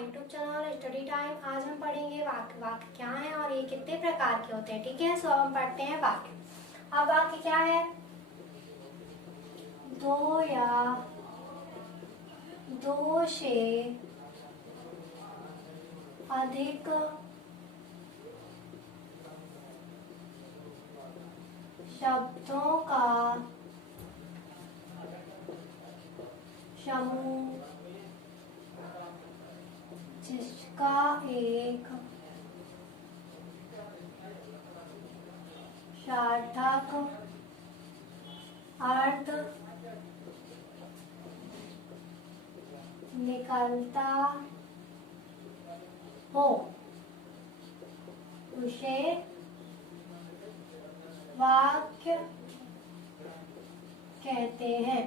YouTube channel study time. आज हम पढ़ेंगे वाक्य। वाक्य क्या है और ये कितने प्रकार के होते हैं। ठीक है, सो हम पढ़ते हैं वाक्य। अब वाक्य क्या है? दो या दो से अधिक शब्दों का समूह जिसका एक सार्थक अर्थ निकलता हो उसे वाक्य कहते हैं।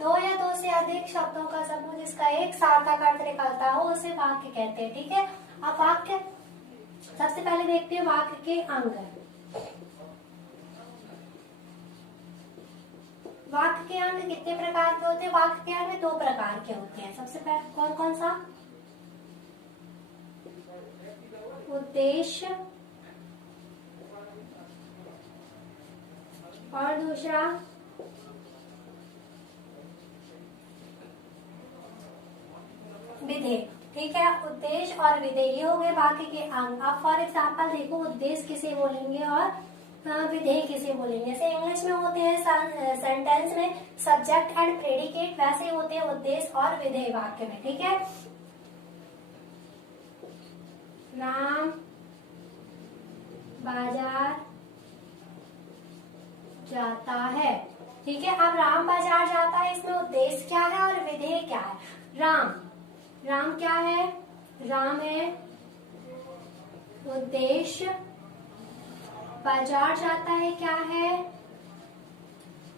दो या दो से अधिक शब्दों का समूह जिसका एक सार्थक अर्थ निकलता हो उसे वाक्य कहते हैं। ठीक है, अब वाक्य सबसे पहले देखते हैं वाक्य के अंग। वाक्य के अंग कितने प्रकार के होते हैं? वाक्य के अंग दो प्रकार के होते हैं। सबसे पहले कौन कौन सा? उद्देश्य और दूसरा विधेय। ठीक है, उद्देश्य और विधेय ये हो गए वाक्य के अंग। अब फॉर एग्जाम्पल देखो, उद्देश्य किसे बोलेंगे और विधेय किसे बोलेंगे। जैसे इंग्लिश में होते हैं सेंटेंस में सब्जेक्ट एंड प्रेडिकेट, वैसे ही होते हैं उद्देश्य और विधेय वाक्य में। ठीक है, राम बाजार जाता है। ठीक है, अब राम बाजार जाता है, इसमें उद्देश्य क्या है और विधेय क्या है? राम क्या है? राम है उद्देश्य। बाजार जाता है क्या है?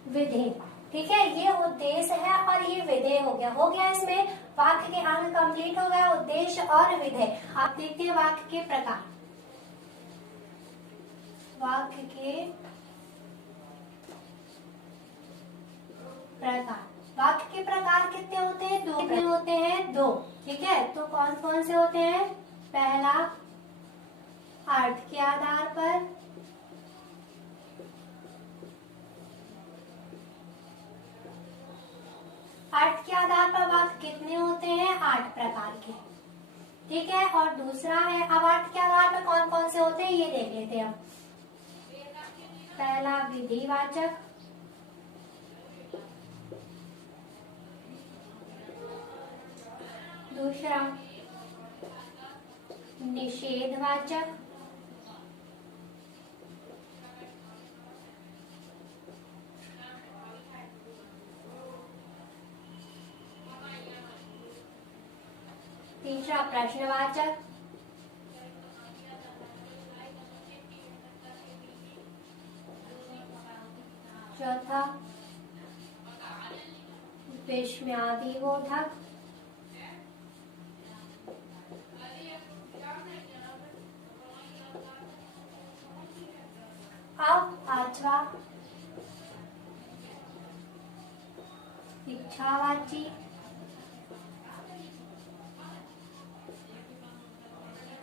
विधेय। ठीक है, ये उद्देश्य है और ये विधेय हो गया इसमें वाक्य के अंग कंप्लीट हो गया, उद्देश्य और विधेय। आप देखते हैं वाक्य के प्रकार। वाक्य के प्रकार, वाक्य के प्रकार कितने होते हैं? दो होते हैं, दो। ठीक है, तो कौन कौन से होते हैं? पहला अर्थ के आधार पर, अर्थ के आधार पर वाक्य कितने होते हैं? 8 प्रकार के। ठीक है, और दूसरा है अब अर्थ के आधार पर कौन कौन से होते हैं ये देख लेते हैं हम। पहला विधिवाचक, दूसरा निषेधवाचक, तीसरा प्रश्नवाचक, चौथा विस्मयादिबोधक, अब पांचवा इच्छावाची,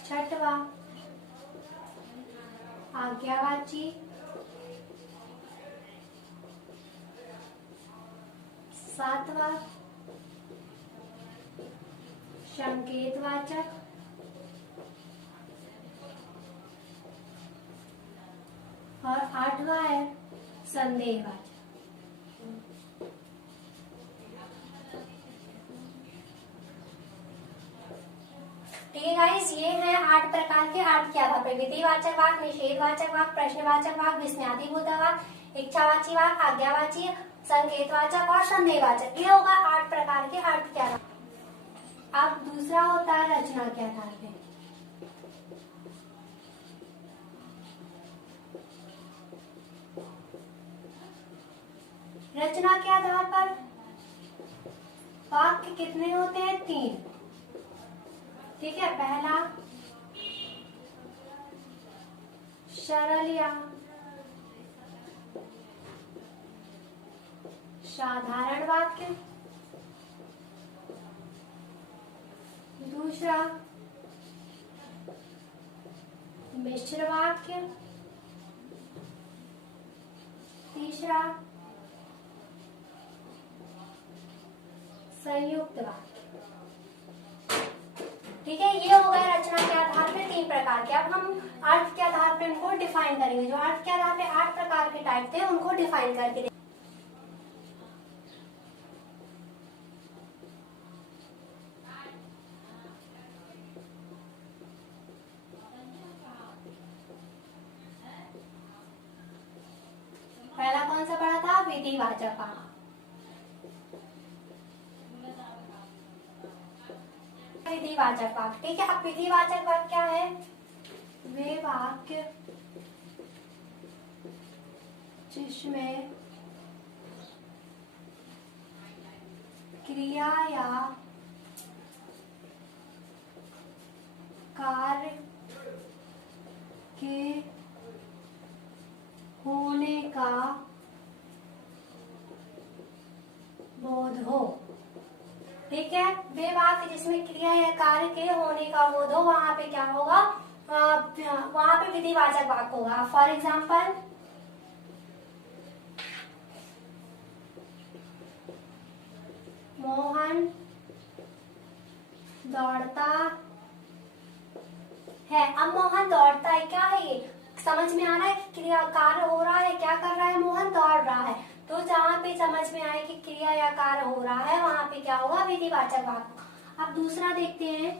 छठवा आज्ञावाची, सातवां संकेतवाचक, और आठवां है संदेहवाचक। ठीक है गाइस, ये हैं 8 प्रकार के। 8 क्या था? विधिवाचक वाक्य, निषेधवाचक वाक्य, प्रश्नवाचक वाक्य, विस्मयादिबोधक वाक्य, इच्छावाची वाक्य, आज्ञावाची, संकेतवाचक और संदेहवाचक। ये होगा 8 प्रकार के अर्थ क्या था। अब दूसरा होता है रचना के आधार पे। रचना के आधार पर वाक्य कितने होते हैं? 3। ठीक है, पहला सरल या साधारण वाक्य, दूसरा मिश्र वाक्य, तीसरा संयुक्त वाक्य। ठीक है, ये हो गया रचना के आधार पे 3 प्रकार के। अब हम अर्थ के आधार पे उनको डिफाइन करेंगे। जो अर्थ के आधार पे 8 प्रकार के टाइप थे उनको डिफाइन करके देखेंगे। पहला कौन सा पढ़ा था? विधिवाचक वाक्य। विधिवाचक वाक्य, ठीक है। अब विधिवाचक वाक्य क्या है? वे वाक्य जिसमें क्रिया या कार्य के होने का बोध हो। ठीक है, वे वाक्य जिसमें क्रिया या कार्य के होने का बोध हो, वहां पे क्या होगा? वहां पे विधिवाचक वाक्य होगा। फॉर एग्जाम्पल, मोहन दौड़ता है। अब मोहन दौड़ता है, क्या है ये? समझ में आ रहा है कि क्रिया कार्य हो रहा है, क्या कर रहा है? मोहन दौड़ रहा है। तो जहाँ पे समझ में आए कि क्रिया या कार्य हो रहा है, वहां पे क्या होगा? विधिवाचक वाक्य। अब दूसरा देखते हैं,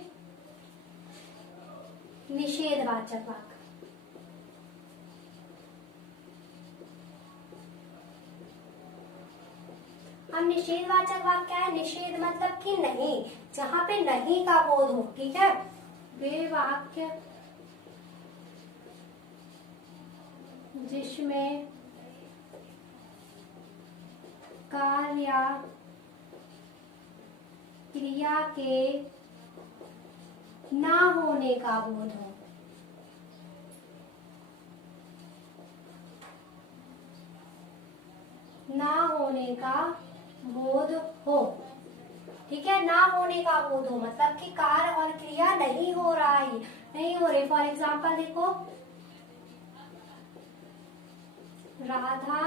निषेधवाचक वाक्य। अब निषेधवाचक वाक्य क्या है? निषेध मतलब कि नहीं, जहाँ पे नहीं का बोध हो। ठीक है, वे वाक्य जिसमें कार्य या क्रिया के ना होने का बोध हो। ना होने का बोध हो। ठीक है, ना होने का बोध हो मतलब कि कार्य और क्रिया नहीं हो रहा है, नहीं हो रही। फॉर एग्जाम्पल देखो, राधा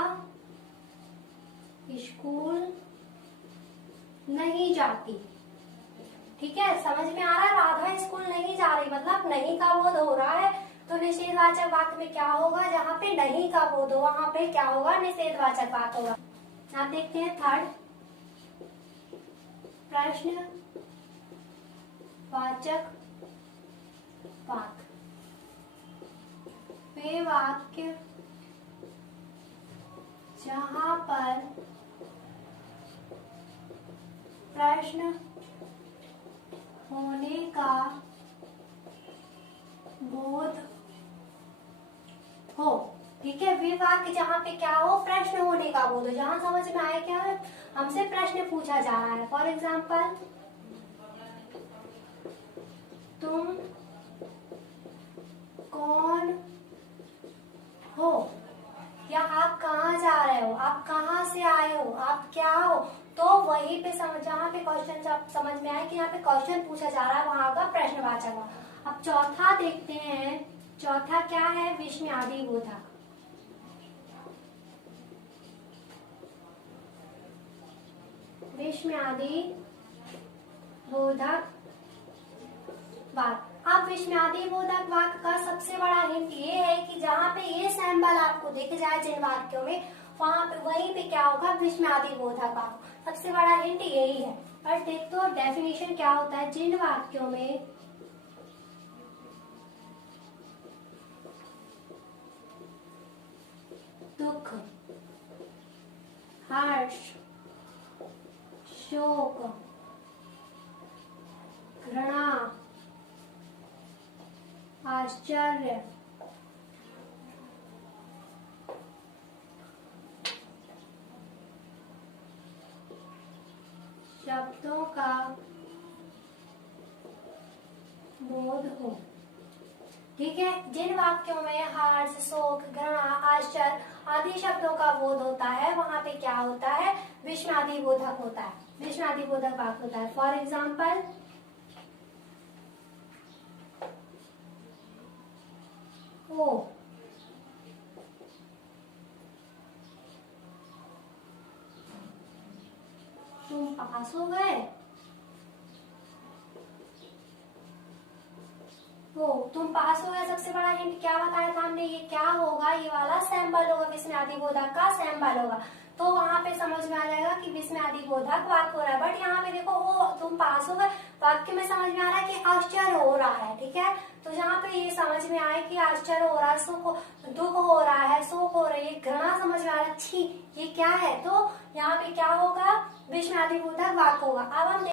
स्कूल नहीं जाती। ठीक है, समझ में आ रहा है? राधा स्कूल नहीं जा रही मतलब नहीं का बोध हो रहा है। तो निषेधवाचक वाक्य में क्या होगा? जहाँ पे नहीं का बोध हो वहां पे क्या होगा? निषेधवाचक वाक्य होगा। आप देखते हैं थर्ड, प्रश्नवाचक वाक्य। वे वाक्य जहाँ पर प्रश्न होने का बोध हो। ठीक है, वे वाक्य जहाँ पे क्या हो? प्रश्न होने का बोध हो, जहाँ समझ में आए क्या है? हमसे प्रश्न पूछा जा रहा है। फॉर एग्जाम्पल, तुम कौन हो, या आप कहाँ जा रहे हो, आप कहाँ से आए हो, आप क्या हो। तो वहीं पे जहाँ पे क्वेश्चन समझ में आए कि यहाँ पे क्वेश्चन पूछा जा रहा है, वहां होगा प्रश्नवाचक। अब चौथा देखते हैं, चौथा क्या है? विस्मयादि बोधक। विस्मयादि बोधक वाक्य। अब विस्मयादि बोधक वाक्य का सबसे बड़ा हिंट ये है कि जहाँ पे ये सैंबल आपको दिख जाए जिन वाक्यों में, वहां पे वहीं पे क्या होगा? विस्मयादि बोधक वाक्य। सबसे बड़ा हिंट यही है। और देखो डेफिनेशन क्या होता है? जिन वाक्यों में दुख, हर्ष, शोक, घृणा, आश्चर्य, शब्दों का बोध हो। ठीक है, जिन वाक्यों में हर्ष, शोक, घृणा, आश्चर्य आदि शब्दों का बोध होता है, वहां पे क्या होता है? विस्मयादि बोधक होता है, विस्मयादि बोधक वाक्य होता है। फॉर एग्जाम्पल, ओ। तुम पास हो गए। ओ, तुम पास हो गए। सबसे बड़ा हिंट क्या बताया था हमने? ये क्या होगा? ये वाला सैंबल होगा, विस्मयादिबोधक का सैंबल होगा। तो वहां पे समझ में आ जाएगा कि विस्मयादिबोधक वाक्य हो रहा है। बट यहाँ पे देखो, ओ तुम पास हो गए, वाक्य में समझ में आ रहा है कि आश्चर्य हो रहा है। ठीक है, तो जहाँ पे ये समझ में आए कि आश्चर्य हो रहा है, दुख हो रहा है, शोक हो रही है, घृणा समझ में आ रहा है, छी ये क्या है, तो यहाँ पे क्या होगा? विस्मयादिबोधक वाक्य होगा। अब हम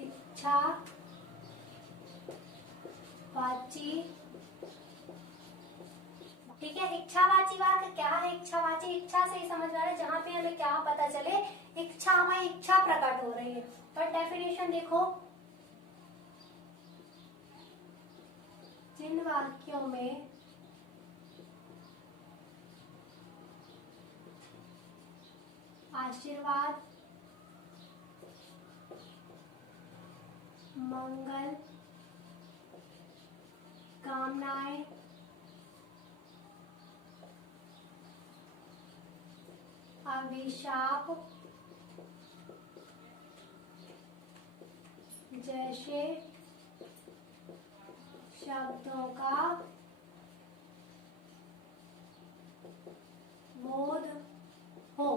इच्छा वाची, ठीक है। इच्छावाची वाक्य क्या है? इच्छावाची, इच्छा से ही समझ आ रहा है, जहां पे हमें क्या पता चले, इच्छा में इच्छा प्रकट हो रही है। पर डेफिनेशन देखो, जिन वाक्यों में आशीर्वाद, मंगल कामनाएं, अभिशाप जैसे शब्दों का बोध हो।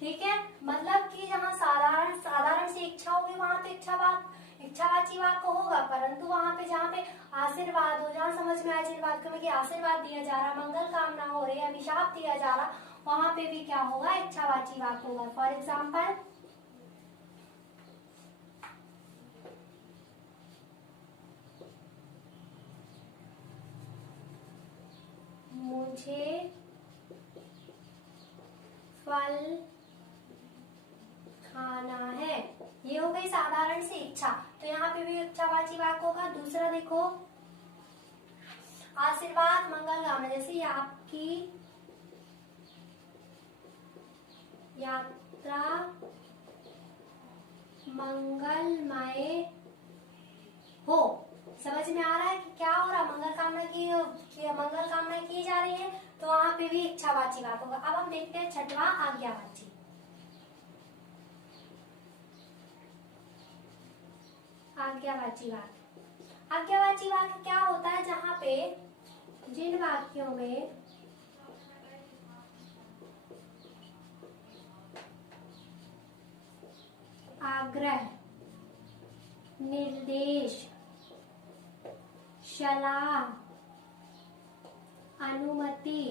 ठीक है, मतलब कि जहाँ साधारण साधारण सी इच्छा होगी वहां तो इच्छावाची वाक्य होगा, परंतु वहां पे जहाँ पे आशीर्वाद हो, जहाँ समझ में आए जिन वाक्यों में कि आशीर्वाद दिया जा रहा, मंगल कामना हो रही है, अभिशाप दिया जा रहा, वहां पे भी क्या होगा? इच्छावाची वाक्य होगा। फॉर एग्जाम्पल, मुझे फल खाना है, ये हो गई साधारण सी इच्छा, तो यहाँ पे भी इच्छावाची वाक्य होगा। दूसरा देखो, आशीर्वाद मंगल कामना, जैसे आपकी यात्रा मंगलमय हो। समझ में आ रहा है कि क्या हो रहा? मंगल कामना की जा रही है, तो वहां पे भी इच्छावाची वाक्य होगा। अब हम देखते हैं छठवां, आज्ञावाची। आज्ञावाची वाक्य, आज्ञावाची वाक्य क्या होता है? जहां पे जिन वाक्यों में आग्रह, निर्देश, सलाह, अनुमति,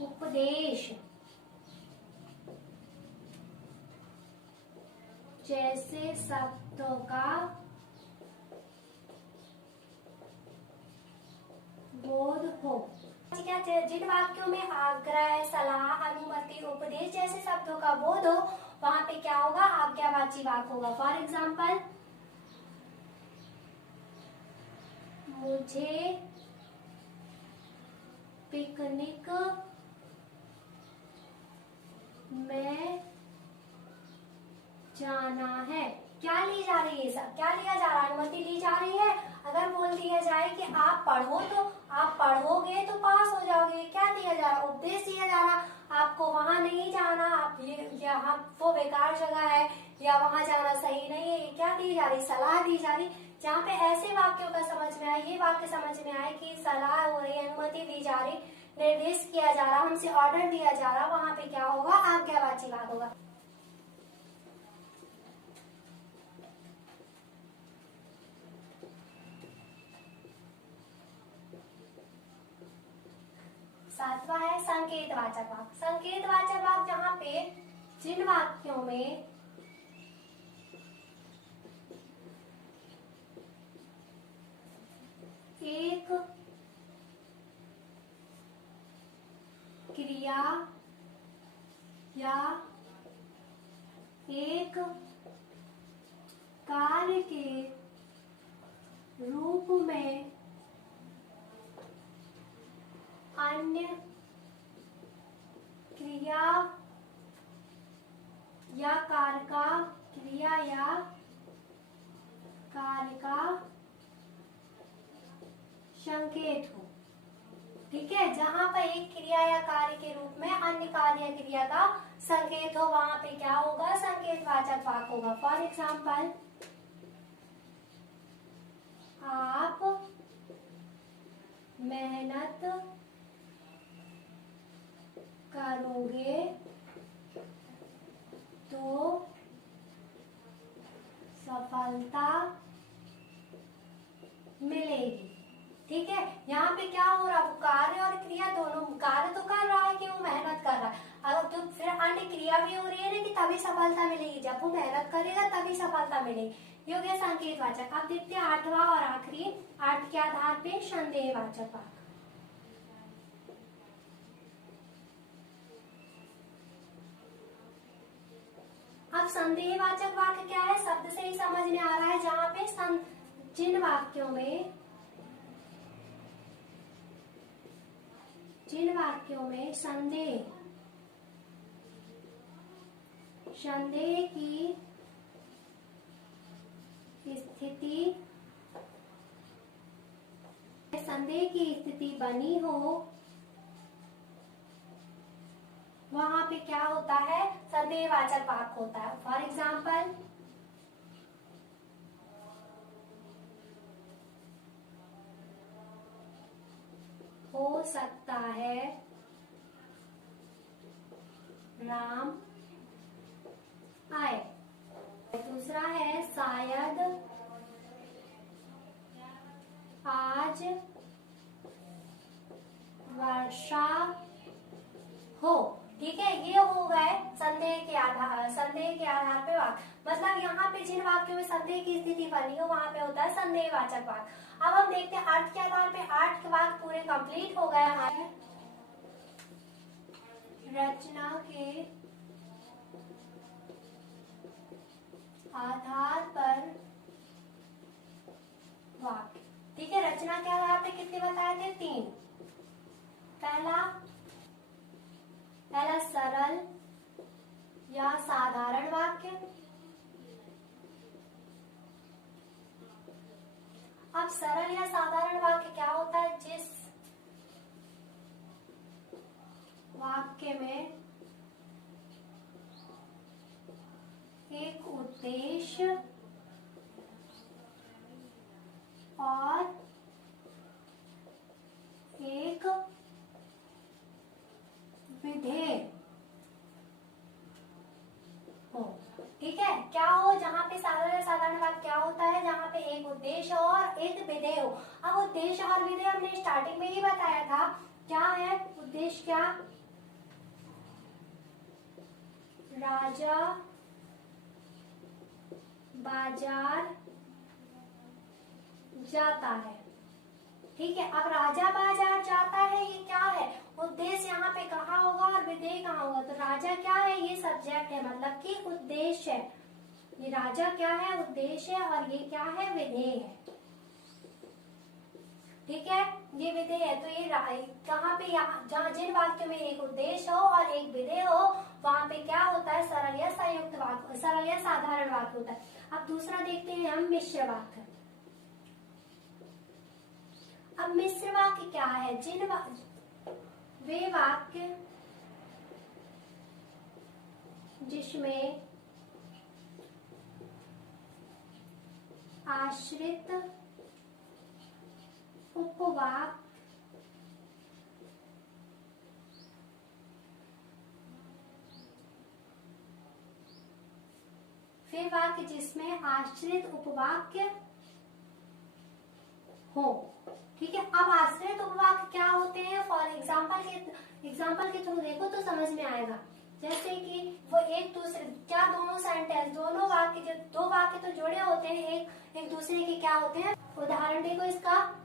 उपदेश जैसे शब्दों का बोध हो। जिन वाक्यों में आग्रह, सलाह, अनुमति, उपदेश जैसे शब्दों का बोध हो, वहां पे क्या होगा? आज्ञावाची वाक्य होगा। फॉर एग्जाम्पल, मुझे पिकनिक में जाना है। क्या ली जा रही है? सब क्या लिया जा रहा है? अनुमति ली जा रही है। अगर बोल दिया जाए कि आप पढ़ो, तो आप पढ़ोगे तो पास हो जाओगे, क्या दिया जा रहा? उपदेश दिया जा रहा, आपको वहां नहीं जाना, आप यहाँ वो बेकार जगह है, या वहां जाना सही नहीं है, ये क्या दी जा रही? सलाह दी जा रही। जहाँ पे ऐसे वाक्यों का समझ में आए, ये वाक्य समझ में आए कि सलाह हो रही, अनुमति दी जा रही, निर्देश किया जा रहा, हमसे ऑर्डर दिया जा रहा, वहां पे क्या होगा? आज्ञावाची वाक्य होगा। सातवां है संकेतवाचक वाक्य। संकेतवाचक वाक्य जहाँ पे जिन वाक्यों में एक क्रिया या एक कार्य के रूप में अन्य क्रिया या कारक, क्रिया या कार्य का संकेत हो। ठीक है, जहां पर एक क्रिया या कार्य के रूप में अन्य कार्य या क्रिया का संकेत हो वहां पे क्या होगा, संकेतवाचक वाक्य होगा। फॉर एग्जाम्पल, आप मेहनत करोगे तो सफलता मिलेगी। ठीक है, यहाँ पे क्या हो रहा है, कार्य और क्रिया दोनों, कार्य तो कर रहा है कि वो मेहनत कर रहा है, अगर तो फिर अन्य क्रिया भी हो रही है ना कि तभी सफलता मिलेगी, जब वो मेहनत करेगा तभी सफलता मिलेगी। ये हो गया संकेतवाचक। अब देखते हैं आठवां और आखिरी, 8 के आधार पे संदेहवाचक वाक्य। अब संदेहवाचक वाक्य क्या है, शब्द से ही समझ में आ रहा है, जहां पे जिन वाक्यों में संदेह की स्थिति बनी हो, वहां पे क्या होता है, संदेहवाचक वाक्य होता है। फॉर एग्जाम्पल, हो सकता है राम आए। दूसरा है, शायद आज वर्षा हो। ठीक है, ये हो गए संदेह के आधार पे वाक्य। मतलब यहाँ पे जिन वाक्यों में संदेह की स्थिति बनी हो वहां पे होता है संदेहवाचक वाक्य। अब हम देखते हैं अर्थ के आधार पे 8 के वाक्य पूरे कंप्लीट हो गए हमारे। रचना के आधार पर वाक्य। ठीक है, रचना के आधार पे कितने बताए थे, 3। पहला सरल या साधारण वाक्य। अब सरल या साधारण वाक्य क्या होता है, जिस वाक्य में एक उद्देश्य और एक विधेय हो। ठीक है, क्या हो, जहाँ पे साधारण वाक्य क्या होता है, जहाँ पे एक उद्देश्य और एक विधेय हो। अब उद्देश्य और विधेय हमने स्टार्टिंग में ही बताया था, क्या है उद्देश्य, क्या, राजा बाजार जाता है। ठीक है, अब राजा बाजार जाता है, ये क्या है, उद्देश्य यहाँ पे कहाँ होगा और विधेय कहाँ होगा। तो राजा क्या है, ये सब्जेक्ट है, मतलब कि उद्देश्य है। ये राजा क्या है, उद्देश्य है, और ये क्या है, विधेय है। ठीक है, ये विधेय है। तो ये कहाँ पे, यहाँ जहाँ जिन वाक्यों में एक उद्देश्य हो और एक विधेय हो वहां पे क्या होता है, सरल या संयुक्त वाक्य, सरल या साधारण वाक्य होता है। अब दूसरा देखते हैं हम, मिश्र वाक्य। अब मिश्र वाक्य क्या है, वे वाक्य जिसमें आश्रित उपवाक्य वे वाक्य जिसमें आश्रित उपवाक्य हो। ठीक है, अब आश्रित उपवाक्य क्या होते हैं, फॉर एग्जाम्पल के थ्रू देखो तो समझ में आएगा। जैसे कि वो एक दूसरे, क्या दोनों सेंटेंस, दोनों वाक्य, दो वाक्य तो जुड़े होते हैं, एक दूसरे के क्या होते हैं। उदाहरण देखो इसका,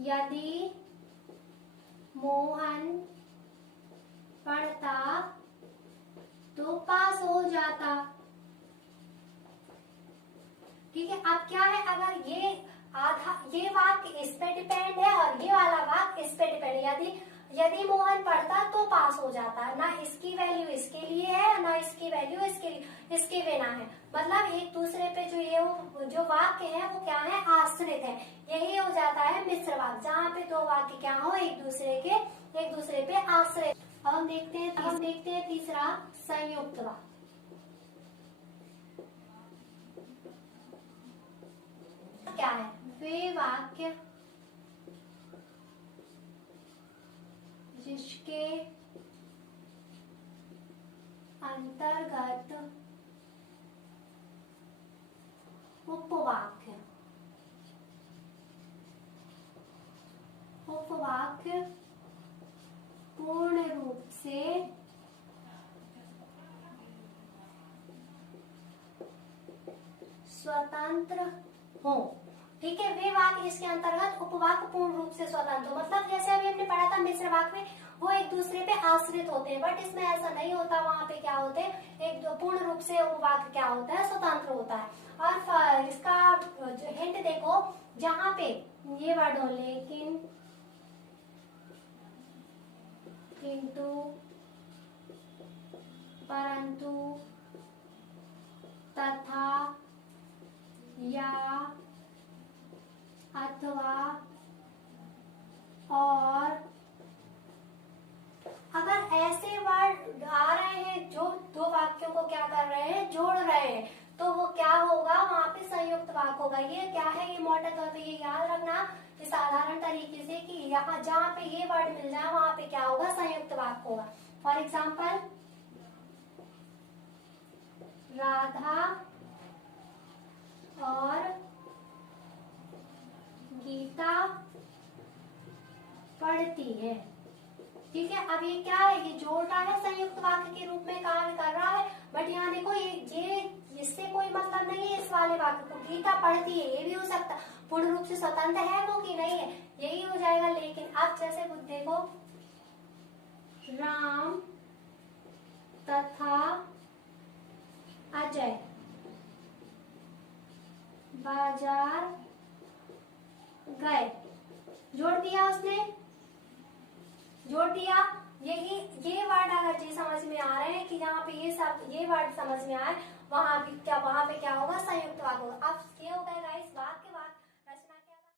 यदि मोहन पढ़ता तो पास हो जाता। ठीक है, अब क्या है, अगर ये वाक्य इस पे डिपेंड है और ये वाला वाक्य इस पे डिपेंड है, यदि मोहन पढ़ता तो पास हो जाता, ना इसकी वैल्यू इसके लिए है ना इसकी वैल्यू इसके बिना है। मतलब एक दूसरे पे जो वाक्य है वो क्या है, आश्रित है। यही हो जाता है मिश्र वाक्य, जहाँ पे दो वाक्य क्या हो, एक दूसरे पे आश्रित। अब हम देखते हैं तीसरा संयुक्त वाक्य। क्या है, वे वाक्य जिसके अंतर्गत उपवाक्य पूर्ण रूप से स्वतंत्र हो। ठीक है, वे वाक्य इसके अंतर्गत उपवाक्य पूर्ण रूप से स्वतंत्र हो। मतलब जैसे अभी हमने पढ़ा था मिश्र वाक्य में वो एक दूसरे पे आश्रित होते हैं, बट इसमें ऐसा नहीं होता। वहां पे क्या होते हैं, एक पूर्ण रूप से उपवाक्य क्या होता है, स्वतंत्र होता है। और इसका जो हिंट देखो, जहां पे ये वर्ड हो लेकिन, किंतु, परंतु, तथा, या, अथवा, और, अगर ऐसे वर्ड आ रहे हैं जो दो वाक्यों को क्या कर रहे हैं, जोड़ रहे हैं, तो वो क्या होगा, वहां पे संयुक्त वाक्य होगा। ये क्या है, ये मोटे तौर पे ये याद रखना साधारण तरीके से कि यहाँ जहाँ पे ये वर्ड मिल जाए वहां पे क्या होगा, संयुक्त वाक्य होगा। फॉर एग्जाम्पल, राधा और गीता पढ़ती है। ठीक है, अब ये क्या है, ये जोड़ रहा है, संयुक्त वाक्य के रूप में कार्य कर रहा है। बट यहाँ देखो ये इससे कोई मतलब नहीं है इस वाले वाक्य को। गीता पढ़ती है, ये भी हो सकता, पूर्ण रूप से स्वतंत्र है वो कि नहीं है, यही हो जाएगा। लेकिन अब जैसे देखो, राम तथा अजय बाजार गए, जोड़ दिया उसने, जोड़ दिया। ये वर्ड अगर ये समझ में आ रहे हैं कि यहाँ पे ये वर्ड समझ में आए, वहां पे क्या होगा, संयुक्त वाक्य होगा। अब ये हो गया गाइस वाक्य।